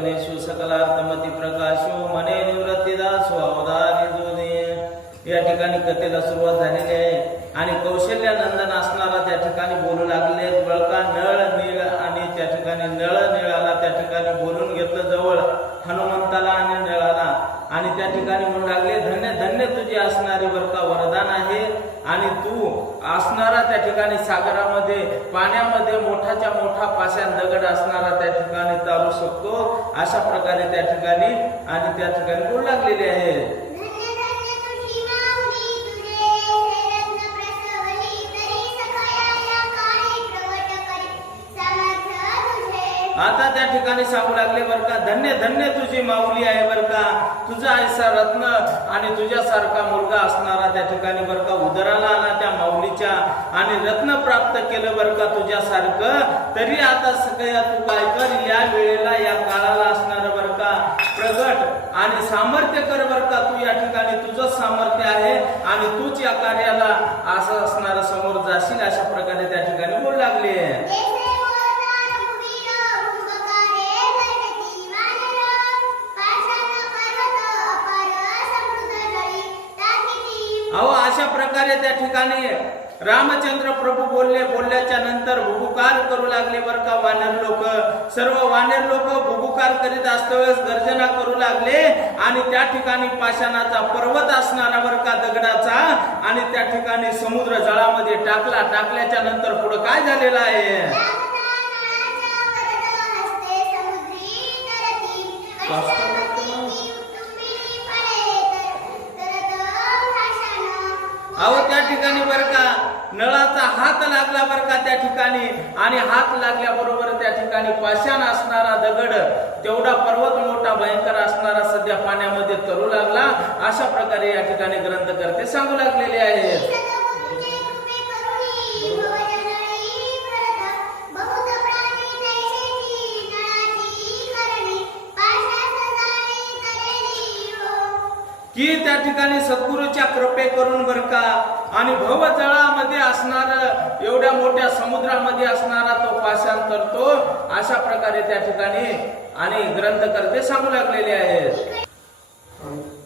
गणेशो सकलार्थमती प्रकाशो मने निवृत्तीदासो अवधानी जोने. या ठिकाणी कथेला सुरुवात झालेली आहे आणि कौशल्यानंदन असणारा त्या ठिकाणी बोलू लागले. बळका नळ नीळ आणि त्या ठिकाणी नळ निळाला त्या ठिकाणी बोलून घेतलं जवळ हनुमंताला आणि नळाला आणि त्या ठिकाणी म्हणू लागले धन्य धन्य तुझी असणारी बरका वरदान आहे आणि तू असणारा त्या ठिकाणी सागरामध्ये पाण्यामध्ये मोठाच्या मोठा पाषाण दगड असणारा त्या ठिकाणी तारू शकतो. अशा प्रकारे त्या ठिकाणी आणि त्या ठिकाणी बोलू लागलेले आहे. आता त्या ठिकाणी सांगू लागले बर का धन्य धन्य तुझी माऊली आहे बर का. तुझा ऐसा रत्न आणि तुझ्यासारखा मुलगा असणारा त्या ठिकाणी बर का उदराला आला त्या माऊलीच्या आणि रत्न प्राप्त केलं बर का तुझ्यासारखं. तरी आता सगळ्या तू काय कर या वेळेला या काळाला असणार बर का प्रगट आणि सामर्थ्य कर बर का. तू या ठिकाणी तुझं सामर्थ्य आहे आणि तूच या कार्याला असं असणार समोर जाशील अशा प्रकारे त्या ठिकाणी बोलू लागले. अहो अशा प्रकारे त्या ठिकाणी रामचंद्र प्रभू बोलल्याच्या नंतर भुबुकार करू लागले बर का वानर लोक. सर्व वानर लोक भुबुकार करीत असतावेळेस गर्जना करू लागले आणि त्या ठिकाणी पाषाणाचा पर्वत असणारा बर का दगडाचा आणि त्या ठिकाणी समुद्र जळामध्ये टाकला. टाकल्याच्या नंतर पुढे काय झालेलं आहे अहो त्या ठिकाणी बर का नळाचा हात लागला बर का त्या ठिकाणी आणि हात लागल्याबरोबर त्या ठिकाणी पाषाण असणारा दगड तेवढा पर्वत मोठा भयंकर असणारा सध्या पाण्यामध्ये तरू लागला. अशा प्रकारे या ठिकाणी ग्रंथकर्ते सांगू लागलेले आहेत. की त्या ठिकाणी सद्गुरूच्या कृपे करून बर का आणि भवजळामध्ये असणार एवढ्या मोठ्या समुद्रामध्ये असणारा तो पाषाण तरतो. अशा प्रकारे त्या ठिकाणी आणि ग्रंथकर्ते सांगू लागलेले आहेत.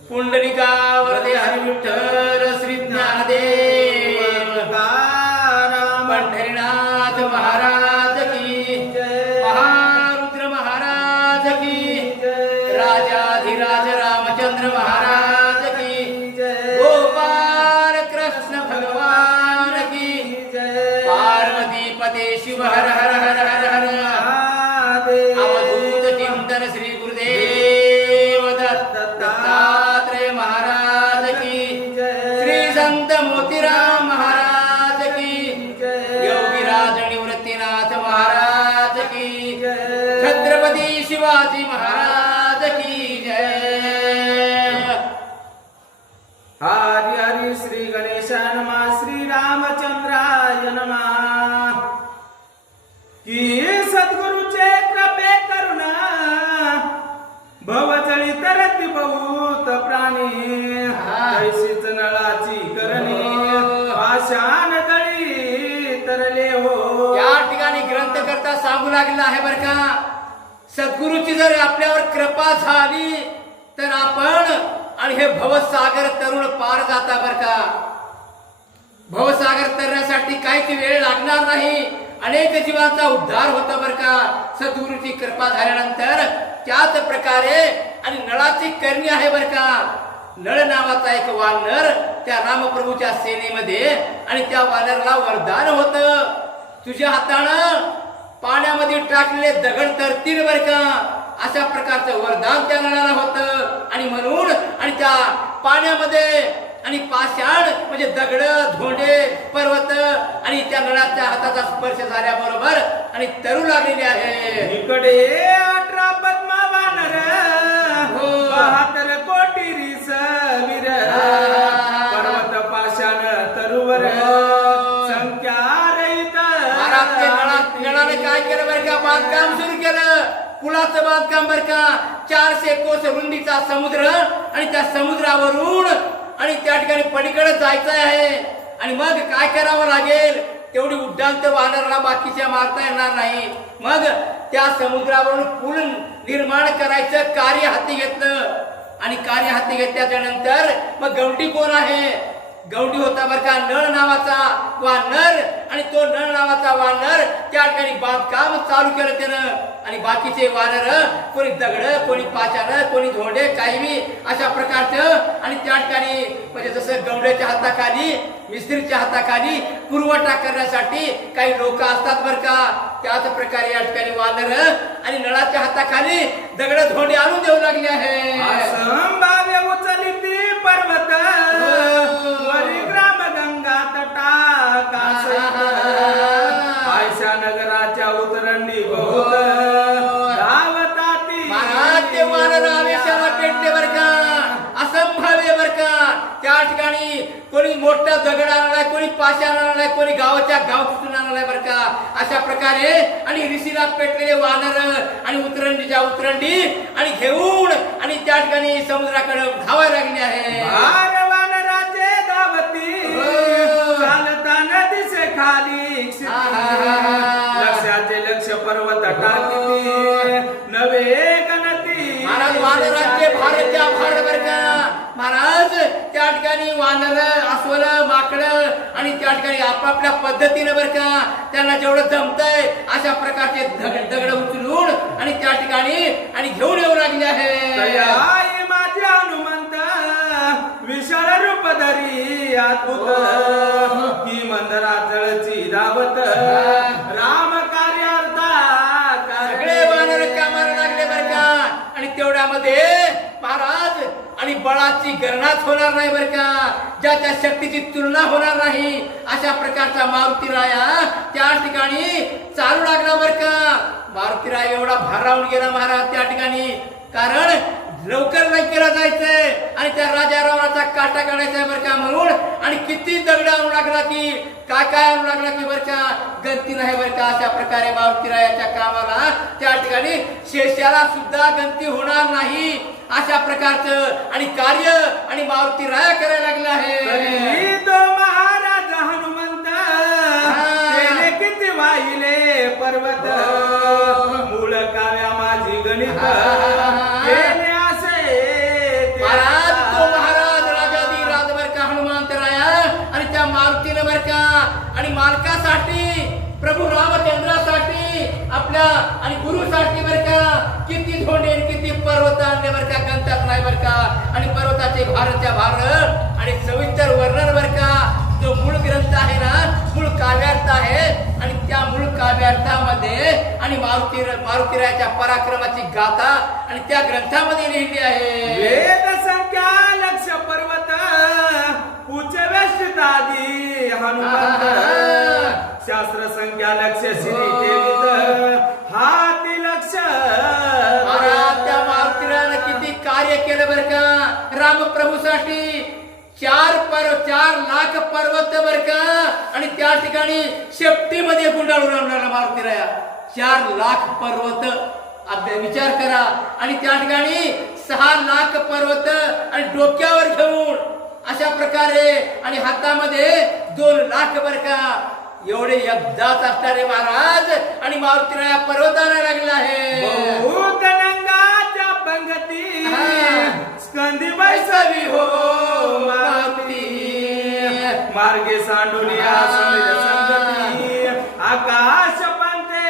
पुंडलिका वरदे हरी विठ्ठल श्री ज्ञानदेव पंढरीनाथ महाराज की महारुद्र महाराज की राजाधिराज रामचंद्र महाराज शिव हर हर हर हर हर अवधूत चिंतन श्री गुरुदेव दत्तात्रय महाराज की श्री संत मोतीराम महाराज की योगीराज निवृत्तीनाथ महाराज की छत्रपती शिवाजी महाराज की जय. हरि हरि श्री गणेशाय नमः श्री रामचंद्राय नमः. की सद्गुरूचे कृपे करुणा भवजळी तरती बहुत प्राणी तैसीच नळाची करणी पाषाण तळी तरले हो. या ठिकाणी ग्रंथकर्ता सांगू लागला आहे बर का सद्गुरूची जर आपल्यावर कृपा झाली तर आपण आणि हे भवसागर तरुण पार जाता बर का. भवसागर तरण्यासाठी काहीच वेळ लागणार नाही. अनेक जीवांचा उद्धार होता बर का सद्गुरूची कृपा झाल्यानंतर. त्याच प्रकारे आणि नळाची करणी आहे बर का. नळ नावाचा एक वानर त्या रामप्रभूच्या सेनेमध्ये आणि त्या वानराला वरदान होत तुझ्या हातानं पाण्यामध्ये टाकलेले दगड तरतील बर का. अशा प्रकारचं वरदान त्या नळाला होतं आणि म्हणून आणि त्या पाण्यामध्ये आणि पाषाण म्हणजे दगड धोंडे पर्वत आणि त्या नळाच्या हाताचा स्पर्श झाल्याबरोबर आणि तरू लागलेले आहे. इकडे 18 पद्मा वानर हो 72 कोटी रिस वीर पर्वत पाषाण तरुवर संख्या रहित. नळाने काय केलं बरं का बांधकाम सुरू केलं. पुलाचं बांधकाम बरं का 400 कोस रुंदीचा समुद्र आणि त्या समुद्रावरून आणि त्या ठिकाणी पलीकडे जायचं आहे आणि मग काय करावं लागेल तेवढी उड्डाण तर वानराला बाकीच्या मारता येणार नाही. मग त्या समुद्रावरून पूल निर्माण करायचं कार्य हाती घेतलं. आणि कार्य हाती घेतल्याच्या नंतर मग गवंडी कोण आहे? गवंडी होता बरं का नळ नावाचा वानर. आणि तो नळ नावाचा वानर त्या ठिकाणी बांधकाम चालू केलं त्यानं. आणि बाकीचे वानर कोणी दगड, कोणी पाचानं, कोणी धोंडे, काही बी अशा प्रकारचं. आणि त्या ठिकाणी म्हणजे जसं गवंड्याच्या हाताखाली, मिस्त्रीच्या हाताखाली पुरवठा करण्यासाठी काही लोक असतात बरं का. त्याच प्रकारे या ठिकाणी वानर आणि नळाच्या हाताखाली दगड धोंडे आणून देऊ लागले आहे. उचलिती पर्वत वरी ग्राम गंगा तटा आयशा नगराच्या उतरंडी बहुत धावताती. महाराज ते वानर आवेशाला पेटले बर का, असंभाव्य बर का. त्या ठिकाणी कोणी मोठा दगड आणलाय, कोणी पाषाण आणलाय, कोणी गावाच्या गाव कुठून आणलाय बर का. अशा प्रकारे आणि ऋषीला पेटलेले वानर आणि उतरंडीच्या उतरंडी आणि घेऊन आणि त्या ठिकाणी समुद्राकडे धावायला लागले आहे. वानराचे धावती चालताना दिसे खाली लक्षाचे लक्ष पर्वत टाकती नवे गणती. महाराज वानरांचे भारच्या भार बर का. महाराज त्या ठिकाणी वानर, अस्वल, माकड आणि त्या ठिकाणी आपापल्या पद्धतीनं बर का त्यांना जेवढं जमतंय अशा प्रकारचे दगड उचलून आणि त्या ठिकाणी आणि घेऊन येऊ लागले आहे. माझे हनुमंत विशाल रूप धरी अद्भुत ही मंदराचळची धावत राम कार्यार्था. सगळे वानर कामाला लागले बर का. आणि तेवढ्यामध्ये महाराज आणि बळाची गणनाच होणार नाही बर का. ज्याच्या शक्तीची तुलना होणार नाही अशा प्रकारचा मारुती राया त्या ठिकाणी चालू लागला बर का. मारुती राय एवढा भारावून गेला महाराज त्या ठिकाणी. कारण लवकर लंकेला जायचंय आणि त्या राजा रावणाचा काटा काढायचा आहे बरं का म्हणून. आणि किती दगड आणू लागला की काय काय आणू लागला की बरं का गंती नाही बरं का. अशा प्रकारे मारुतीरायाच्या कामाला त्या ठिकाणी शेषाला सुद्धा गंती होणार नाही अशा प्रकारचं आणि कार्य आणि मारुतीराया करायला लागला आहे. तो महाराज हनुमंत केले किती वाहिले पर्वत मूळ काव्या माझी गणित केले असे. महाराज तो महाराज राजादी राज बर का हनुमंतराया आणि त्या मारुतीनं बर का आणि मालकासाठी प्रभू रामचंद्रासाठी आपल्या आणि गुरुसाठी बर का किती धोंडे किती पर्वत आणले बर का गंतात नाही बर का. आणि पर्वताचे भारच्या भार आणि सविस्तर वर्णन बर का. जो मूळ ग्रंथ आहे ना, मूळ काव्यार्थ आहे आणि त्या मूळ काव्यार्थामध्ये आणि मारुतीरायाच्या पराक्रमाची गाथा आणि त्या ग्रंथामध्ये लिहिली आहे. वेद संख्या लक्ष पर्वत उच्च वेष्टितादी हनुमंत शास्त्र संख्या लक्ष श्री ठेवित हाती लक्ष. त्या मारुतीरायाने किती कार्य केलं बर का रामप्रभूसाठी. 4 लाख पर्वत बर का आणि त्या ठिकाणी शेपटीमध्ये गुंडाळून आणणारा मारुतीराया 4 लाख पर्वत. विचार करा. आणि त्या ठिकाणी 6 लाख पर्वत आणि डोक्यावर घेऊन अशा प्रकारे आणि हातामध्ये 2 लाख बर का एवढे एकदाच असणारे महाराज आणि मारुतीराया पर्वत आणायला लागला आहे. भूतनंगाच्या पंगती स्कंदी बैसवी हो मारुती मार्गे सांडुनिया समीर संगती आकाश पंते.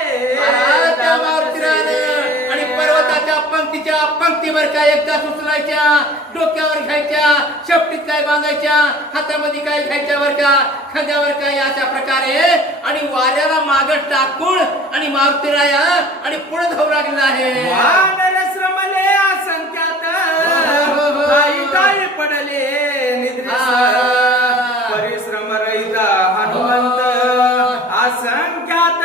त्या मारुतीरायाने आणि पर्वताच्या पंक्तीच्या पंक्तीवर काय एकदा सुचलायच्या, डोक्यावर घ्यायच्या, शेपटीत काय बांधायच्या, हातामध्ये काय घ्यायच्या बर का, खांद्यावर काय अशा प्रकारे आणि वाऱ्याला मागं टाकून आणि मारुतीराया आणि पुढे धावू लागला आहे. वानर श्रमले असंख्यात काही काही पडले निद्रिस परिश्रम रहित हनुमंत असंख्यात.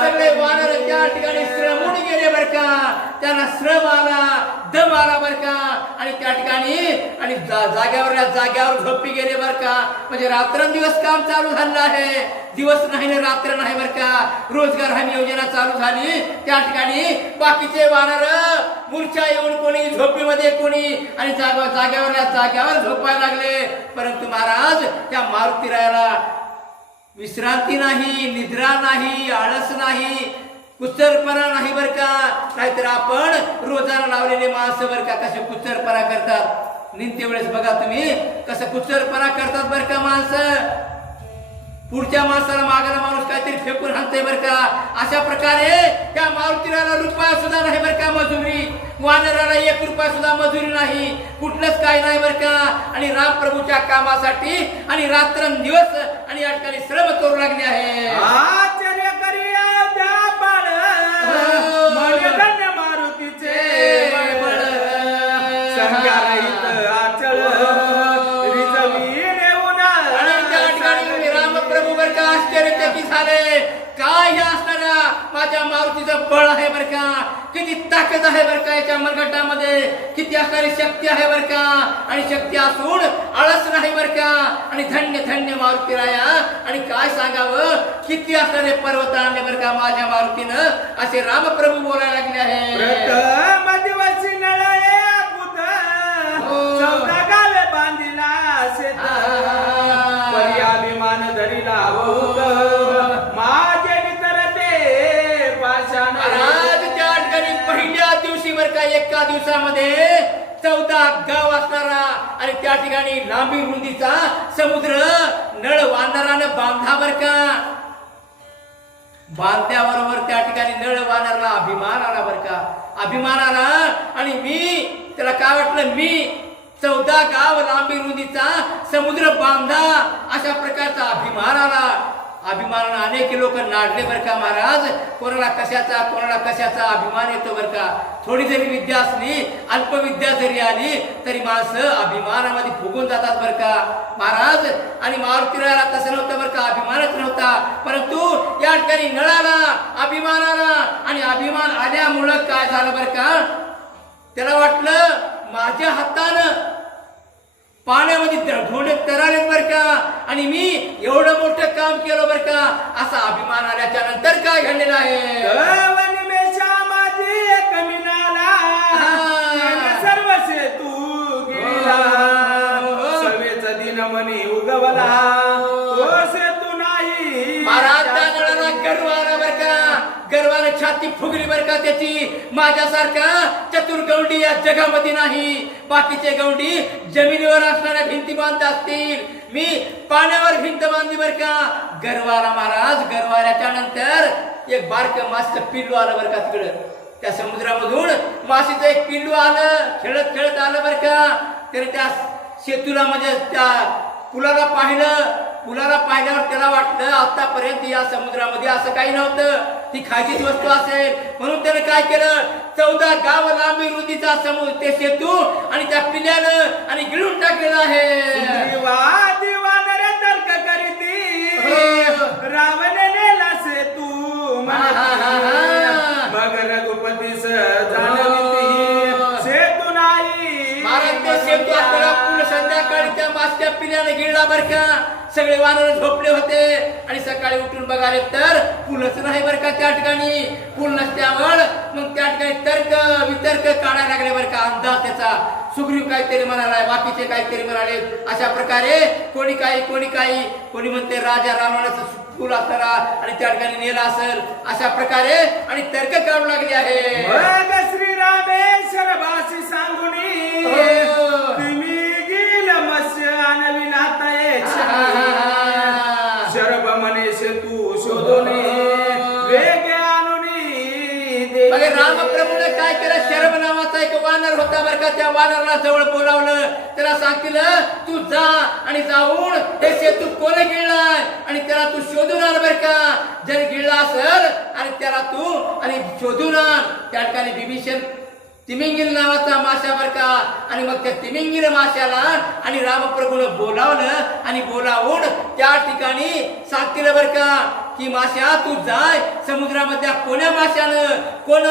सगळे वानर त्या ठिकाणी श्रमून गेले बर का. त्यांना श्रम आला, दम आला बर का. आणि त्या ठिकाणी आणि जाग्यावर झोपी गेले बर का. म्हणजे रात्रंदिवस काम चालू झालं आहे. दिवस नाही ना रात्र नाही बर का. रोजगार हमी योजना चालू झाली. त्या ठिकाणी बाकीचे वानर मूर्छा येऊन कोणी झोपीमध्ये कोणी आणि जाग्यावर झोपायला लागले. परंतु महाराज त्या मारुतीरायाला विश्रांती नाही, निद्रा नाही, आळस नाही. कुचरपणा नाही बर का. नाहीतर आपण रोजाना लावलेले माणसं बर का कसे कुचरपणा करतात. निंते वेळेस बघा तुम्ही कसं कुचरपणा करतात बर का माणसं. पुढच्या माणसाला मागायला माणूस काहीतरी फेकून हाणतंय बर का. अशा प्रकारे त्या मारुतीला रुपया सुद्धा नाही बर का मजुरी. वानराला 1 रुपया सुद्धा मजुरी नाही. कुठलंच काय नाही बर का. आणि रामप्रभूच्या कामासाठी आणि रात्रंदिवस आणि या ठिकाणी श्रम करू लागले आहे. आश्चर्य करिया त्या बाळ मणिधन्य मारुतीचे बळ. संख्या रहित आचळ रिजवी नेऊन. आणि त्या ठिकाणी रामप्रभू बर का आश्चर्यचकित झाले. काय हे असणाऱ्या माझ्या मारुतीचं बळ आहे बर का. किती ताकद आहे बर का याच्या मनगटामध्ये. किती असणारी शक्ती आहे बर का. आणि शक्ती असून आळस नाही बर का. आणि धन्य धन्य मारुती राया. आणि काय सांगावं किती असणारे पर्वत आणले बर का माझ्या मारुतीनं. असे रामप्रभू बोलायला लागले आहे. प्रथम दिवशी नळाये पुत 14 गावे बांधिला शेत. परी अभिमान धरिला बहुत माझे नितरते पाषाण. महाराज त्या ठिकाणी पहिल्या दिवशी बर का एका दिवसामध्ये 14 गाव असणारा आणि त्या ठिकाणी लांबी रुंदीचा समुद्र नळ वानरानं बांधा बर का. बांधल्याबरोबर त्या ठिकाणी नळ वानराला अभिमान आला बर का. अभिमान आला आणि मी त्याला काय वाटलं मी 14 गाव लांबी रुंदीचा समुद्र बांधा अशा प्रकारचा अभिमान आला. अभिमानानं अनेक लोक नाडले बर का महाराज. कोणाला कशाचा अभिमान येतो बर का. थोडी जरी विद्या असली अल्पविद्या जरी आली तरी माणसं अभिमानामध्ये फुगून जातात बर का महाराज. आणि मारुतीरायाला तसं नव्हतं बर का. अभिमानच नव्हता. परंतु या ठिकाणी नळाला अभिमान आला. आणि अभिमान आल्यामुळं काय झालं बर का. त्याला वाटलं माझ्या हातानं पाण्यामध्ये धोंडे तरालेत बर का. आणि मी एवढं मोठं काम केलं बर का. असा अभिमान आल्याच्या नंतर काय घडलेलं आहे. माझी एक मिनाला सर्व सेतू गिळला. सवेचा दिन मनी उगवला तो सेतू नाही. महाराज त्या नळाला गर्व आला बर का. गर्वाने छाती फुगली बर का त्याची. माझ्यासारखा चतुर गौंडी या जगामध्ये नाही. बाकीचे गौंडी जमिनीवर असणाऱ्या भिंती बांधत असतील. मी पाण्यावर भिंत बांधली बर का. गर्वाला महाराज. गर्वाल्याच्या नंतर एक बारक मासचं पिल्लू आलं बर का तिकडं. त्या समुद्रामधून माशीचं एक पिल्लू आलं. खेळत खेळत आलं बर का. त्याने त्या सेतूला म्हणजे त्या पुलाला पाहिलं. पुलाला पाहिल्यावर त्याला वाटलं आतापर्यंत या समुद्रामध्ये असं काही नव्हतं. ती खायचीच वस्तू असेल. म्हणून त्याने काय केलं 14 गाव लांबी रुंदीचा समुद्र ते सेतू आणि त्या पिल्ल्यानं आणि गिळून टाकलेला आहे. दिवानरे तर्क करीती रावणे नेला सेतू. मग रघुपतीस जाणविती सेतू नाही. महाराज ते सेतू असताना पूल संध्याकाळी त्या मासच्या पिल्ल्याने गिळला बर का. सगळे वानर झोपले होते आणि सकाळी उठून बघाले तर पूलच नाही बर का त्या ठिकाणी. पूल नसल्यावर मग त्या ठिकाणी तर्क वितर्क काढायला लागले बर का. अंदाज त्याचा. सुग्रीव काहीतरी म्हणालाय बाकीचे काहीतरी म्हणाले. अशा प्रकारे कोणी काही कोणी म्हणते राजा रावणाचं पूल असताना आणि त्या ठिकाणी नेला असेल. अशा प्रकारे आणि तर्क काढू लागले आहे. श्रीरामेश्वर भाषी सांगुनी तुम्ही गेल मत्स्य आणविलात शरभ म्हणे सेतू शोधोनी वेग आणुनी. रामप्रभूने काय केलं. शरभ नावाचा एक वानर होता बर का. त्या वानराला जवळ बोलावलं. त्याला सांगितलं तू जा आणि जाऊन हे सेतू कोण गिळलाय आणि त्याला तू शोधून आण बर का. जर गिळला असेल आणि त्याला तू आणि शोधून आण. त्या ठिकाणी बिभीषण तिमिंगिल नावाचा माशा बर का. आणि मग त्या तिमिंगिल माशाला आणि रामप्रभूनं बोलावलं आणि बोलावून त्या ठिकाणी सांगितलं बर का की माशा तू जाय समुद्रामधल्या कोण्या माशानं कोण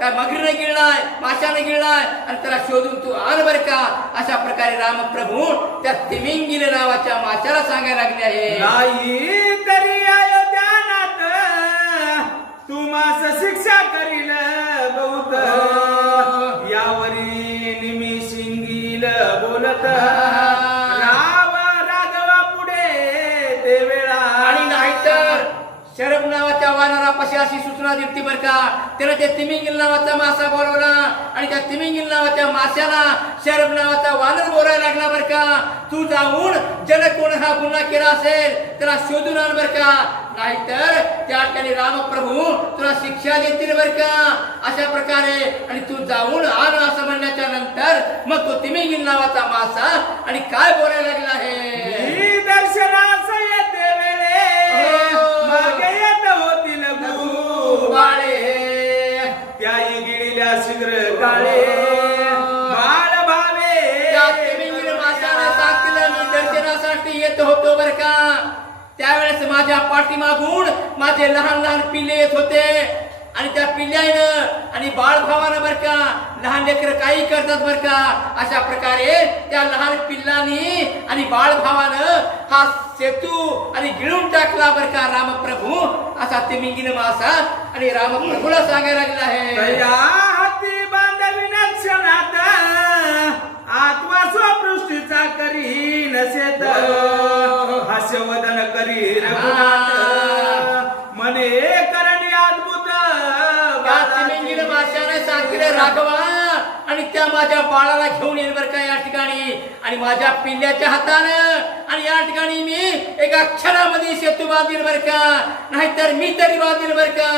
काय मगरीनं गिळलाय माशानं गिळलाय आणि त्याला शोधून तू आण बर का. अशा प्रकारे रामप्रभू त्या तिमिंगिल नावाच्या माशाला सांगायला लागले आहे. नाही तरी अयोध्यानात तुम्हास शिक्षा करील बहुत. यावरी निमिषिंगील बोलत राघवा पुढे ते वेळा. आणि नाहीतर शरभ नावाच्या वानरापाशी अशी सूचना दिली बर का. त्यानं ते तिमिंगिल नावाचा मासा बोलवला आणि त्या तिमिंगिल नावाच्या माशाला शरभ नावाचा वानर बोलायला लागला बर का. तू जाऊन ज्याने कोण हा गुन्हा केला असेल त्याला शोधून आण बर का, नाहीतर त्या ठिकाणी रामप्रभू तुला शिक्षा देतील बर का. अशा प्रकारे आणि तू जाऊन आण असं म्हणण्याच्या नंतर मग तो तिमिंगिल नावाचा मासा आणि काय बोलायला लागला आहे. दर्शनास येते वेळे मागे येत होतील गुबाळे, त्याही गिळील्या शीघ्र काळे बाळ भावे. त्या तिमिंगिल माशाने सांगितलं मी दर्शनासाठी येत होतो बर का. त्यावेळेस माझ्या पाठीमागून माझे लहान लहान पिल्ले येत होते आणि त्या पिल्ल्यानं आणि बाळभावानं बर का, लहान लेकर काही करतात बर का. अशा प्रकारे त्या लहान पिल्लानी आणि बाळभावानं हा सेतू आणि गिळून टाकला बर का रामप्रभू. असा तिमिंगिल मासा आणि रामप्रभूला सांगायला लागला आहे. हाती बांधवी क्षणात आत्मा स्वपृष्टीचा करी नसेत, हास्यवदन करी रघुनाथ मने करणी अद्भुत. त्या तिमिंगिल माशाने सांगितले राघवा आणि त्या माझ्या बाळाला घेऊन येईल बर का या ठिकाणी, आणि माझ्या पिल्ल्याच्या हातानं आणि या ठिकाणी मी एका क्षणामध्ये सेतू बांधील बर का, नाहीतर मी तरी बांधील बर का.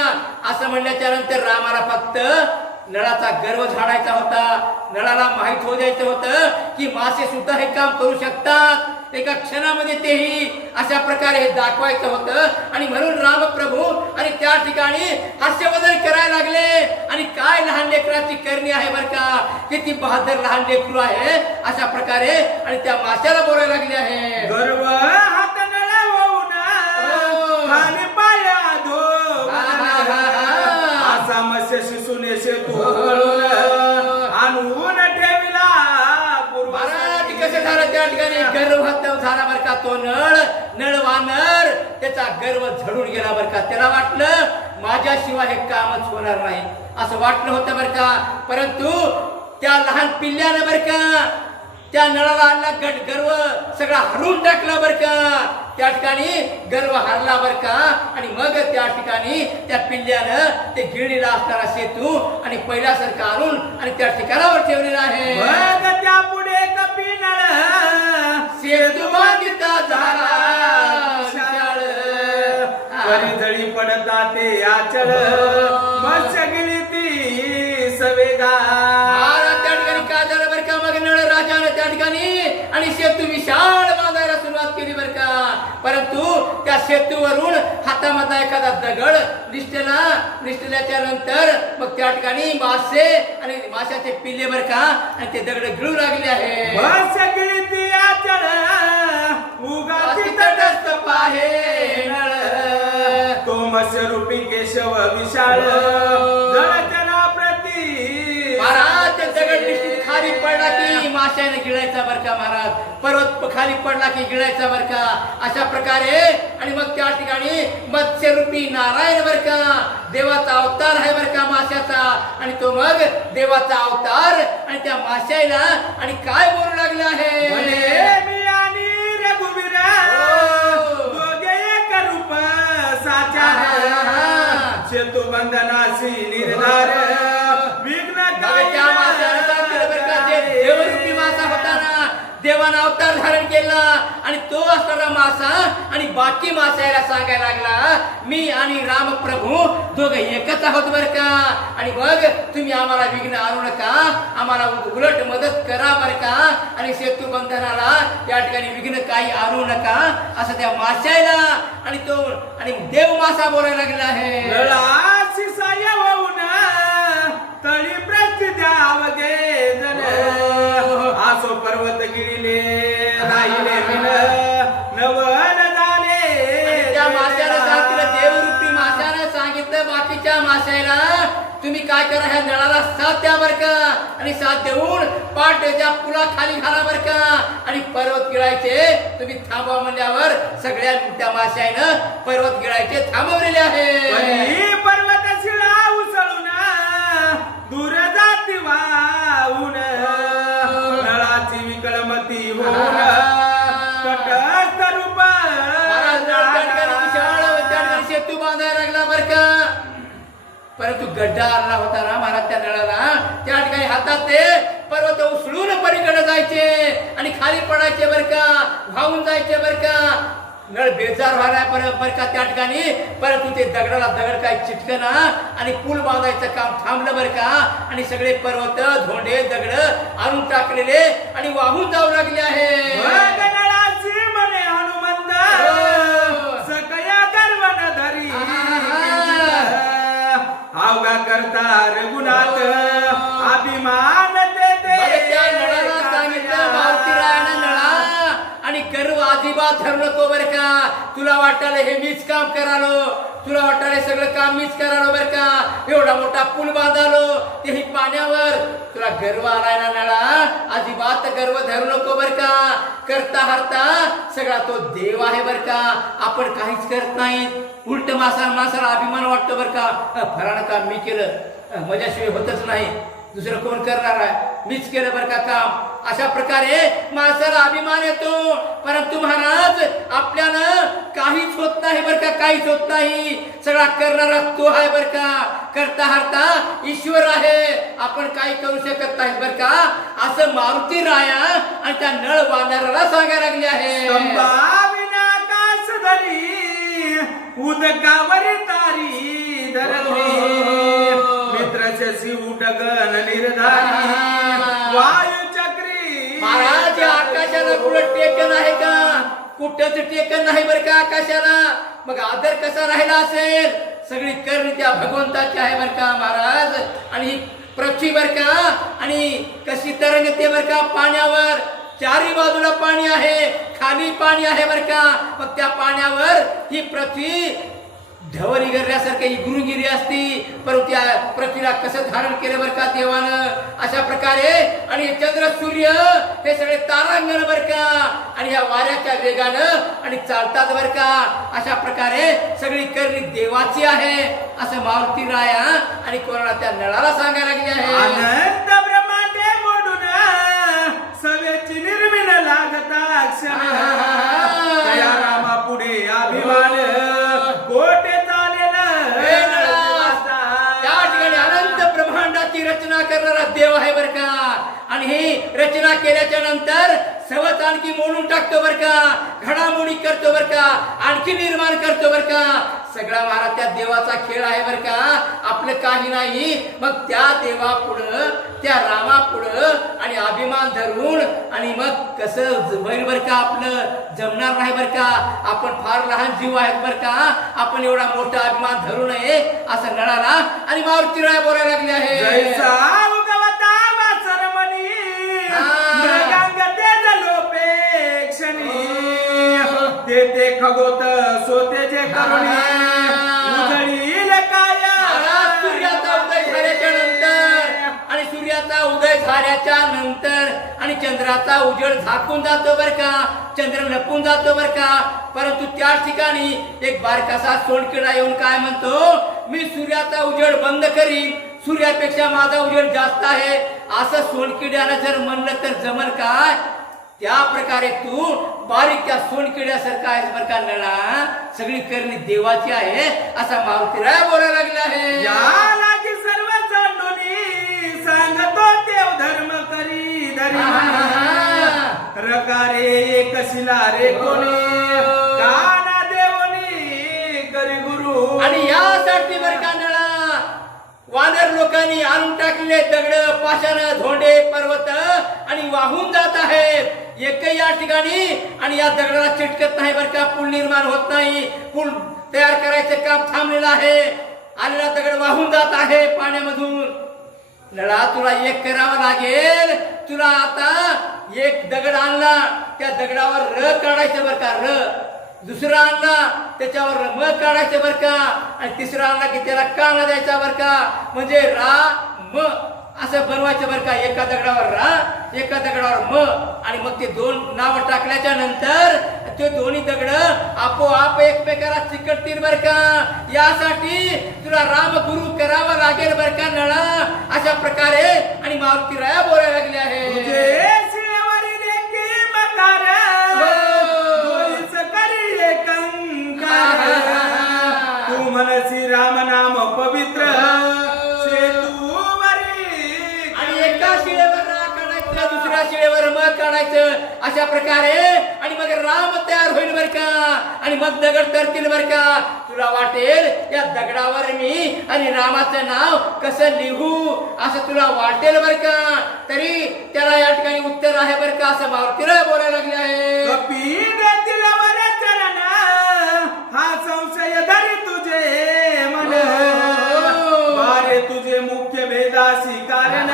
असं म्हणल्याच्या नंतर रामाला फक्त नळाचा गर्व झाडायचा होता. नळाला माहित होऊ द्यायचं होतं की मासे सुद्धा हे काम करू शकतात एका क्षणामध्ये, तेही अशा प्रकारे हे दाखवायचं होतं. आणि म्हणून रामप्रभू आणि त्या ठिकाणी हास्यबदल करायला लागले. आणि काय लहान लेकराची करणी आहे बर का, किती बहादर लहान लेकरू आहे अशा प्रकारे. आणि त्या माशाला बोलायला लागले आहे. गर्व हात नळवून खाली पाया धो, असा मत्स्य शिसूने सेतू आणून ठेविला. महाराज कसं झालं त्या ठिकाणी गर्व झाला बर का. तो नळ वानर त्याचा गर्व झडून गेला बर का. त्याला वाटलं माझ्याशिवाय हे कामच होणार नाही असं वाटलं होतं बर का. परंतु त्या लहान पिल्ल्यानं बर का त्या नळाला आणला गर्व सगळा हरून टाकला बर का. त्या ठिकाणी गर्व हरला बर का. आणि मग त्या ठिकाणी त्या पिल्ल्यानं ते गिळणीला असणारा सेतू आणि पहिल्यासारखं आणून आणि त्या ठिकाणावर ठेवलेला आहे. मग त्या पुढे कपी नळ सेतू बांधिता झाला विशाळ. करी जळी पडता ते आचळ, मत्स्य गिळती सवेगा. त्या ठिकाणी काय झालं बर का, मग नळ राजानं त्या ठिकाणी आणि सेतू विशाळ बांधायला सुरुवात केली बर का. परंतु त्या सेतूवरून हातामध्ये एखादा दगड निष्ठल्याच्या नंतर मग त्या ठिकाणी मासे आणि माशाचे पिल्ले बर का आणि ते दगड गिळू लागले आहे. मत्स्य गिळती आचळ उगाची तटस्थ पाहे नळ. तो मत्स्य रूपी केशव विशाळ जलचरा प्रती. महाराज ते दगड निश्चित खाली पडला की माशाने गिळायचा बर का. महाराज पर्वत खाली पडला की गिळायचा बर का. अशा प्रकारे आणि मग त्या ठिकाणी मत्स्यरूपी नारायण बर का, देवाचा अवतार आहे बर का माशाचा. आणि तो मग देवाचा अवतार आणि त्या माशाला आणि काय बोलू लागला आहे. मी आणि रघुवीर दोघे एक रूप साचा, सेतू बंधनाशी निर्धार विघ्न त्या माशाने सांगितलं बर का, ते देवरूपी मासा होता ना, देवानं अवतार धारण केला. आणि तो असणारा मासा आणि बाकी माशाला सांगायला लागला मी आणि रामप्रभू दोघे एकच आहोत बर का. आणि मग तुम्ही आम्हाला विघ्न आणू नका, आम्हाला उलट मदत करा बर का. आणि सेतू बंधनाला या ठिकाणी विघ्न काही आणू नका असं त्या माशाला आणि तो आणि देव मासा बोलायला लागला आहे. तळी प्रस्ती द्यावगे जन, आसो पर्वत गिळले राहिले विन नवन झाले. त्या माशाला सांगितलं, देवरूपी माशाने सांगितलं बाकीच्या माशाला तुम्ही काय करा, ह्या नळाला साथ द्या बर का. आणि साथ देऊन पाठ त्या पुला खाली घाला बर का. आणि पर्वत गिळायचे तुम्ही थांबवा म्हणल्यावर सगळ्या त्या माशानं पर्वत गिळायचे थांबवलेले आहे. पर्वत शिळा उसळून दूर जाती वाहून, नळाची विकळमती होऊन तटस्थ रूप सेतू बांधायला लागला बर का. परंतु गड्डा आणला होता ना महाराज त्या नळाला, त्या ठिकाणी हातात ते पर्वत उचलून पलीकडे जायचे आणि खाली पडायचे बर का, वाहून जायचे बर का. नळ बेजार व्हायला बर का त्या ठिकाणी. परंतु ते दगडाला दगड काय चिटकना आणि पूल बांधायचं काम थांबलं बर का. आणि सगळे पर्वत धोंडे दगड आणून टाकलेले आणि वाहून जाऊ लागले आहे. म्हणे हनुमंत सकया गर्वन धरी अवघा करता रघुनाथ अभिमान त्या नळाला सांगितलं मारुतीरायानं नळा आणि गर्व अजिबात धरू नको बर का. तुला वाटायला हे मीच काम करालो, तुला वाटायला सगळं काम मीच करालो बर का. एवढा मोठा पूल बांधालो तेही पाण्यावर, तुला गर्व आलाय ना नळा, अजिबात गर्व धरू नको बर का. करता हरता सगळा तो देव आहे बर का. आपण काहीच करत नाही, उलट माणसाला अभिमान वाटतो बर का. फरानं काम मी केलं, माझ्याशिवाय होतच नाही, दुसरं कोण करणार आहे, मीच केलं बर का काम. अशा प्रकारे माणसाला अभिमान येतो. परंतु महाराज आपल्याला काहीच होत नाही बर का, काहीच होत नाही. सगळा करणारा तो आहे बर का. करता हरता ईश्वर आहे, आपण काही करू शकत नाही बर का. असं मारुती राया आणि त्या नळ बांधणाऱ्याला सांगायला लागले आहे. उदकावरी तारी धरली मित्राची उडगन निर्धारी वायू चक्री. महाराज आकाशाला कुठं टेकन आहे का, कुठंच टेकन नाही बर का आकाशाला. मग आदर कसा राहिला असेल, सगळी करणी त्या भगवंताची आहे बर का महाराज. आणि पृथ्वी बर का, आणि कशी तरंगते बर का पाण्यावर. चारी बाजूला पाणी आहे, खाली पाणी आहे बर का. मग त्या पाण्यावर ही पृथ्वी ढवरी गरल्यासारखी गुरुगिरी असती, परंतु त्या पृथ्वीला कसं धारण केलं बर का देवानं. अशा प्रकारे आणि चंद्र सूर्य हे सगळे तारांगण बर का, आणि ह्या वाऱ्याच्या वेगानं आणि चालतात बर का. अशा प्रकारे सगळी करणी देवाची आहे असं मारुती राया आणि कोणाला त्या नळाला सांगायला लागले आहे. अनंत ब्रह्मांडे मोडून सवेची निर्मिण लागता क्षण तया रामा पुढे अभिमान कोटे रचना करणारा देव आहे बर का. आणि ही रचना केल्याच्या नंतर सवत आणखी मोडून टाकतो बर का, घडामोडी करतो बर का, आणखी निर्माण करतो बर का. सगळा महाराज त्या देवाचा खेळ आहे बर का, आपलं काही नाही. मग त्या देवा पुढं, त्या रामा पुढं आणि अभिमान धरून आणि मग कसं होईल बर का, आपलं जमणार नाही बर का. आपण फार लहान जीव आहेत बर का, आपण एवढा मोठा अभिमान धरू नये असं नळाला आणि मारुतीराय बोलायला लागले आहे. जैसा उगवता वासरमणी मृगांग तेज लोपे क्षणी ते खगोत सोते जे करुणी उजळील काया. सूर्याचा उदय झाल्याच्या नंतर आणि सूर्याचा उदय झाल्याच्या नंतर आणि चंद्राचा उजेड झाकून जातो बर का, चंद्र लपून जातो बर का. परंतु त्या ठिकाणी एक बारकासा सोंडकिडा येऊन काय म्हणतो, मी सूर्याचा उजेड बंद करीन, सूर्यापेक्षा माझा उजेड जास्त आहे. असं सोंडकिड्यानं जर म्हणलं तर जमल काय. त्या प्रकारे तू बारीक त्या सोंडकिड्यासारखा आहेस बर का नळा. सगळी करणी देवाची आहे असा मारुतीराय बोलायला लागला आहे. या लागी सर्व सांडोनी सांगतो देव धर्म करी धरी रकारे कशिला रे कोणी काना देवनी करी गुरु. आणि यासाठी बर का नळा वानर लोकांनी आणून टाकलेले दगड, पाषाण, धोंडे, पर्वत आणि वाहून जात आहेत एकही या ठिकाणी. आणि या दगडाला चिटकत नाही बर का, पूल निर्माण होत नाही, पूल तयार करायचं काम थांबलेलं आहे. आलेला दगड वाहून जात आहे पाण्यामधून. नळा तुला एक करावं लागेल. तुला आता एक दगड आणला, त्या दगडावर र काढायचं बर का, र. दुसरा आणला त्याच्यावर म काढायचं बर का, आणि तिसरा आणला की त्याला काना द्यायचा बर का, म्हणजे रा म असं बनवायचं बर का. एका दगडावर रा, एका दगडावर म, आणि मग ते दोन नावं टाकल्याच्या नंतर ते दोन्ही दगड आपोआप एकमेकाला चिकटतील बर का. यासाठी तुला राम गुरु करावा लागेल बर का नळा. अशा प्रकारे आणि मारुती राया बोलायला लागले आहे. काढायचं अशा प्रकारे आणि मग राम तयार होईल बर का आणि मग दगड तरतील बर का तुला वाटेल या दगडावर मी आणि रामाचं नाव कसं लिहू असं तुला वाटेल बर का तरी त्याला या ठिकाणी उत्तर आहे बर का असं मारुतीला बोलायला लागले आहे कपिदेतील वर चरण हा संशय धरी तुझे मन बारे तुझे मुख्य भेदासी कारण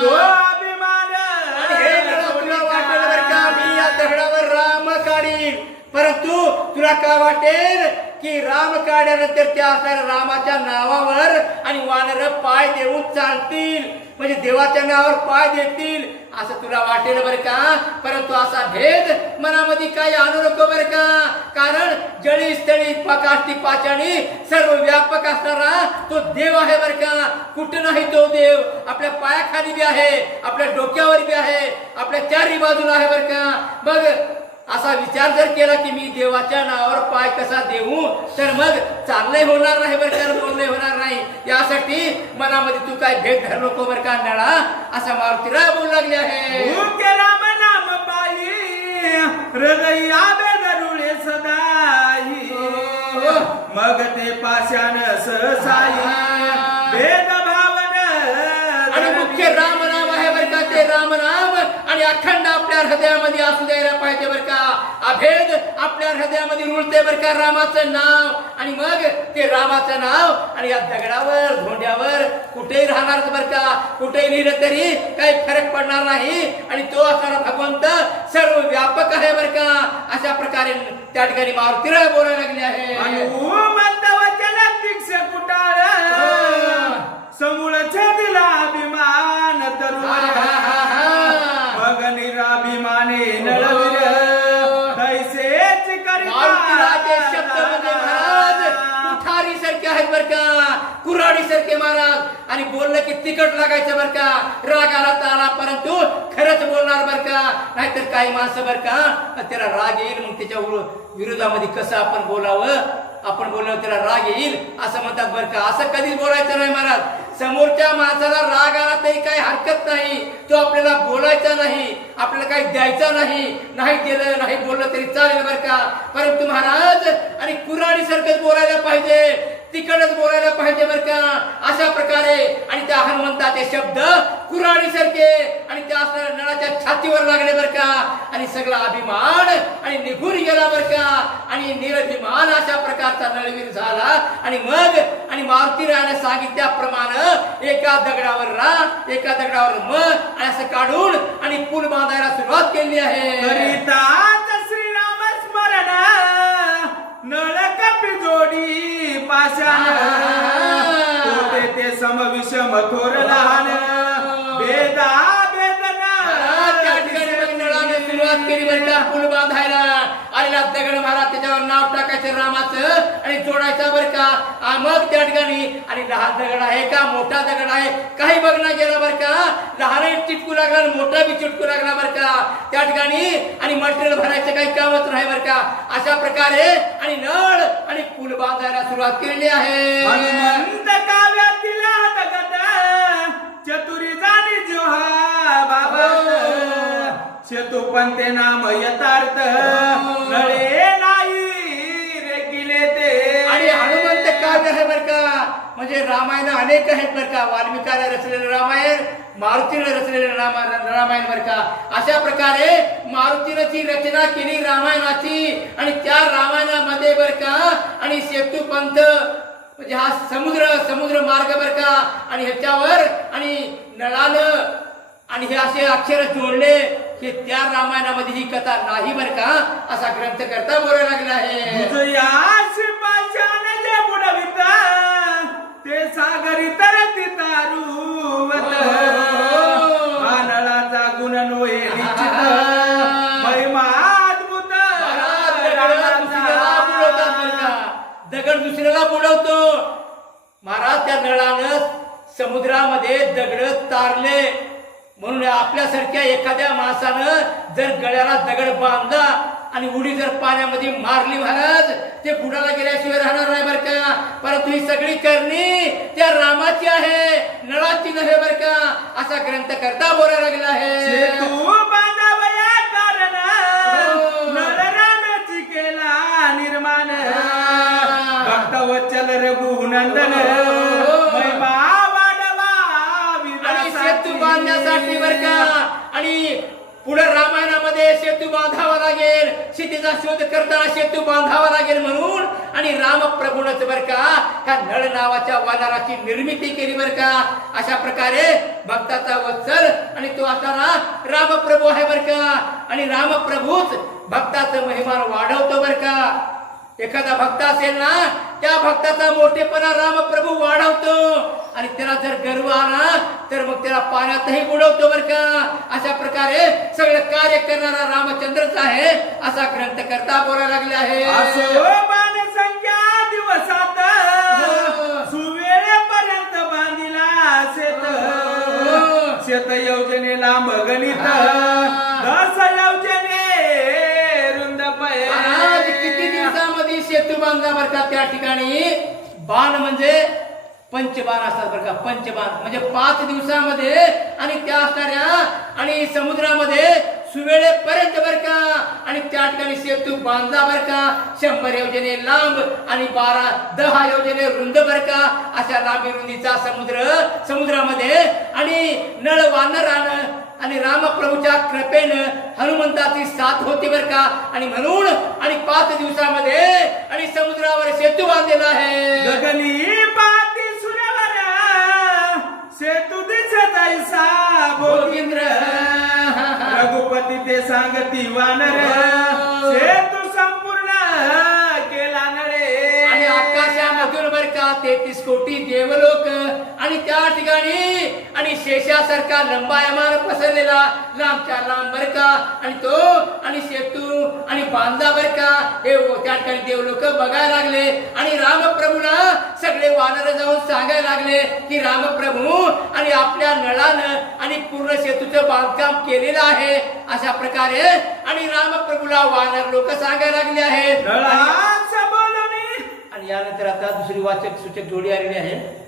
तो अभिमान आणि हे तुला वाटेल बर का मी या दगडावर राम काढीन परंतु तुला काय वाटेल की राम काढल्यानंतर त्या असणाऱ्या रामाच्या नावावर आणि वानर पाय देऊन चालतील म्हणजे देवाच्या नावावर पाय देतील असं तुला वाटेल बर का परंतु असा भेद मनामध्ये काही आणू नको बर का कारण जळी स्थळी काष्टी पाचाणी सर्व व्यापक असणारा तो देव आहे बर का कुठं नाही तो देव आपल्या पायाखाली बी आहे आपल्या डोक्यावर बी आहे आपल्या चारही बाजूला आहे बर का बघ असा विचार जर केला की मी देवाच्या नावावर पाय कसा देऊ तर मग चाललंय होणार नाही बर का बोलणं होणार नाही यासाठी मनामध्ये तू काय भेद धरू नको बर का नळा असा मारुतीला बोलू लागले आहे मुख्य राम नाम पायी हृदय आबेद रुळे सदाई मग ते पाशान सहसाई भेद भावन आणि मुख्य राम नाम आहे बर का ते राम नाम आणि अखंड आपल्या हृदयामध्ये असू द्यायला पाहिजे बर का अभेद आपल्या हृदयामध्ये रुळते बर का रामाचं नाव आणि मग ते रामाचं नाव आणि या दगडावर धोंड्यावर कुठेही राहणार बर का कुठेही लिहिलं तरी काही फरक पडणार नाही आणि तो असणारा भगवंत सर्व व्यापक आहे बर का अशा प्रकारे त्या ठिकाणी मारुतीला बोलायला लागले आहे कुटाळ समूळ छेदिला अभिमान तरुण मग निराभिमाने नळवीर कैसेच मारुतीराजे शब्द म्हणजे महाराज कुठारी सारखे आहेत बर का कुऱ्हाडी सारखे महाराज आणि बोललं की तिकट लागायचं बर का राग आला तर आला परंतु खरंच बोलणार बर का नाहीतर काही माणसं बर का त्याला राग येईल मग त्याच्या विरोधामध्ये कसं आपण बोलावं आपण बोलल्यावर त्याला राग येईल असं म्हणतात बर का असं कधीच बोलायचं नाही महाराज समोरच्या माणसाला राग आला तरी काही हरकत नाही तो आपल्याला बोलायचा नाही आपल्याला काही द्यायचा नाही दिलं नाही बोललं तरी चालेल बर का परंतु महाराज आणि कुऱ्हाडी सारखंच बोलायला पाहिजे तिकडच बोलायला पाहिजे बर का अशा प्रकारे आणि त्या हनुमंताचे शब्द कुऱ्हाडी सारखे आणि त्या असणाऱ्या नळाच्या छातीवर लागले बर का आणि सगळा अभिमान आणि निघून गेला बर का आणि निरभिमान अशा प्रकारचा नळवीर झाला आणि मग आणि मारुतीरायाने सांगितल्याप्रमाणे एका दगडावर रा एका दगडावर म आणि असं काढून आणि पूल बांधायला सुरुवात केली आहे श्रीराम स्मरण नळ कपी जोडी पाषाण होते ते सम विषम थोर लहान वेदा वेदना त्या ठिकाणी मग नळाने सुरुवात केली बर का पूल बांधायला आलेला दगड महाराज त्याच्यावर नाव टाकायचं रामाचं आणि जोडायचं बर का मग त्या ठिकाणी आणि लहान दगड आहे का मोठा दगड आहे काही बघणं गेलं बर का लहानही चिटकू लागला मोठा बी चिटकू लागला बर का त्या ठिकाणी आणि मटेरियल भरायचं काही कामच नाही बर का अशा प्रकारे आणि नळ आणि पूल बांधायला सुरुवात केलेली आहे हनुमंत काव्यातील दगड चतुरी जाणी जोहा बाबा शेतुपंते नाम यथार्थ नळे नाही रे गेले ते आणि हनुमंत काव्य आहे बर का म्हणजे रामायण अनेक आहेत बर का वाल्मिकाने रचलेलं रामायण मारुतीने रचलेलं रामायण बर का अशा प्रकारे मारुतीने ची रचना केली रामायणाची आणि त्या रामायणामध्ये बर का आणि सेतुपंथ म्हणजे हा समुद्र मार्ग बर का आणि ह्याच्यावर आणि नळानं आणि हे असे अक्षर जोडले की त्या रामायणामध्ये ही कथा नाही बर का असा ग्रंथ करता बोलायला लागला आहे ते सागरी तरती तारुवत नळाचा गुण नोहे निश्चित महिमाद्भुत दगड दुसऱ्याला बुडवतो महाराज त्या नळानं समुद्रामध्ये दगड तारले म्हणून आपल्यासारख्या एखाद्या माणसानं जर गळ्याला दगड बांधला आणि उडी जर पाण्यामध्ये मारली महाराज ते बुडाला गेल्याशिवाय राहणार नाही बर का परंतु ही सगळी करणी त्या रामाची आहे नळाची नव्हे बर का असा ग्रंथ करता बोलायला लागला आहे रघुनंदन महिमा वाढवा आणि सेतू विलासाची. बांधण्यासाठी बर का आणि पुढे रामायणामध्ये सेतू बांधावा लागेल, सीतेचा शोध करताना सेतू बांधावा लागेल म्हणून आणि रामप्रभूनच बर का ह्या नळ नावाच्या वानराची निर्मिती केली बर का. अशा प्रकारे भक्ताचा वत्सल आणि तो असणारा रामप्रभू आहे बर का. आणि रामप्रभूच भक्ताचं महिमान वाढवतो बर का. एखादा भक्त असेल ना त्या भक्ताचा मोठेपणा रामप्रभू वाढवतो आणि त्याला जर गर्व आला तर मग त्याला पाण्यातही बुडवतो बर का. अशा प्रकारे सगळं कार्य करणारा रामचंद्रच आहे असा ग्रंथकर्ता बोलायला लागले आहे. असो बाणसंख्या दिवसात सुवेळेपर्यंत बांधिला शेत. शेत योजनेला मगणित 10 योजने रुंद महाराज किती दिवसामध्ये सेतू बांधला बर का. त्या ठिकाणी बाण म्हणजे पंचबाण असतात बर का. पंचबाण म्हणजे 5 दिवसामध्ये आणि त्या असणाऱ्या आणि समुद्रामध्ये सुवेळेपर्यंत बर का आणि त्या ठिकाणी सेतू बांधला बर का. 100 योजने लांब आणि 10 योजने रुंद बर का. अशा लांबी रुंदीचा समुद्रामध्ये आणि नळ वानरानं आणि रामप्रभूच्या कृपेनं हनुमंताची साथ होती बर का. आणि म्हणून आणि 5 दिवसामध्ये आणि समुद्रावर सेतू बांधलेला आहे. गगनी पाती सूर्यावर सेतू दिसत ऐसा भोगींद्र. रघुपती ते सांगती वानर सेतू संपूर्ण केला नरे. आणि आकाशामधून बर का 33 कोटी देवलोक आणि त्या ठिकाणी आणि शेषासारखा लंबायमान पसरलेला लांबच्या लांब बर का आणि तो आणि सेतू आणि बांधला बर का. हे त्या ठिकाणी देवलोक बघायला लागले आणि रामप्रभूला सगळे वानर जाऊन सांगायला लागले की रामप्रभू आणि आपल्या नळानं आणि पूर्ण सेतूचं बांधकाम केलेलं आहे. अशा प्रकारे आणि रामप्रभूला वानर लोक सांगायला लागले आहेत. नळाचं बोलणी. आणि यानंतर आता दुसरी वाचक सूचक जोडी आलेली आहे.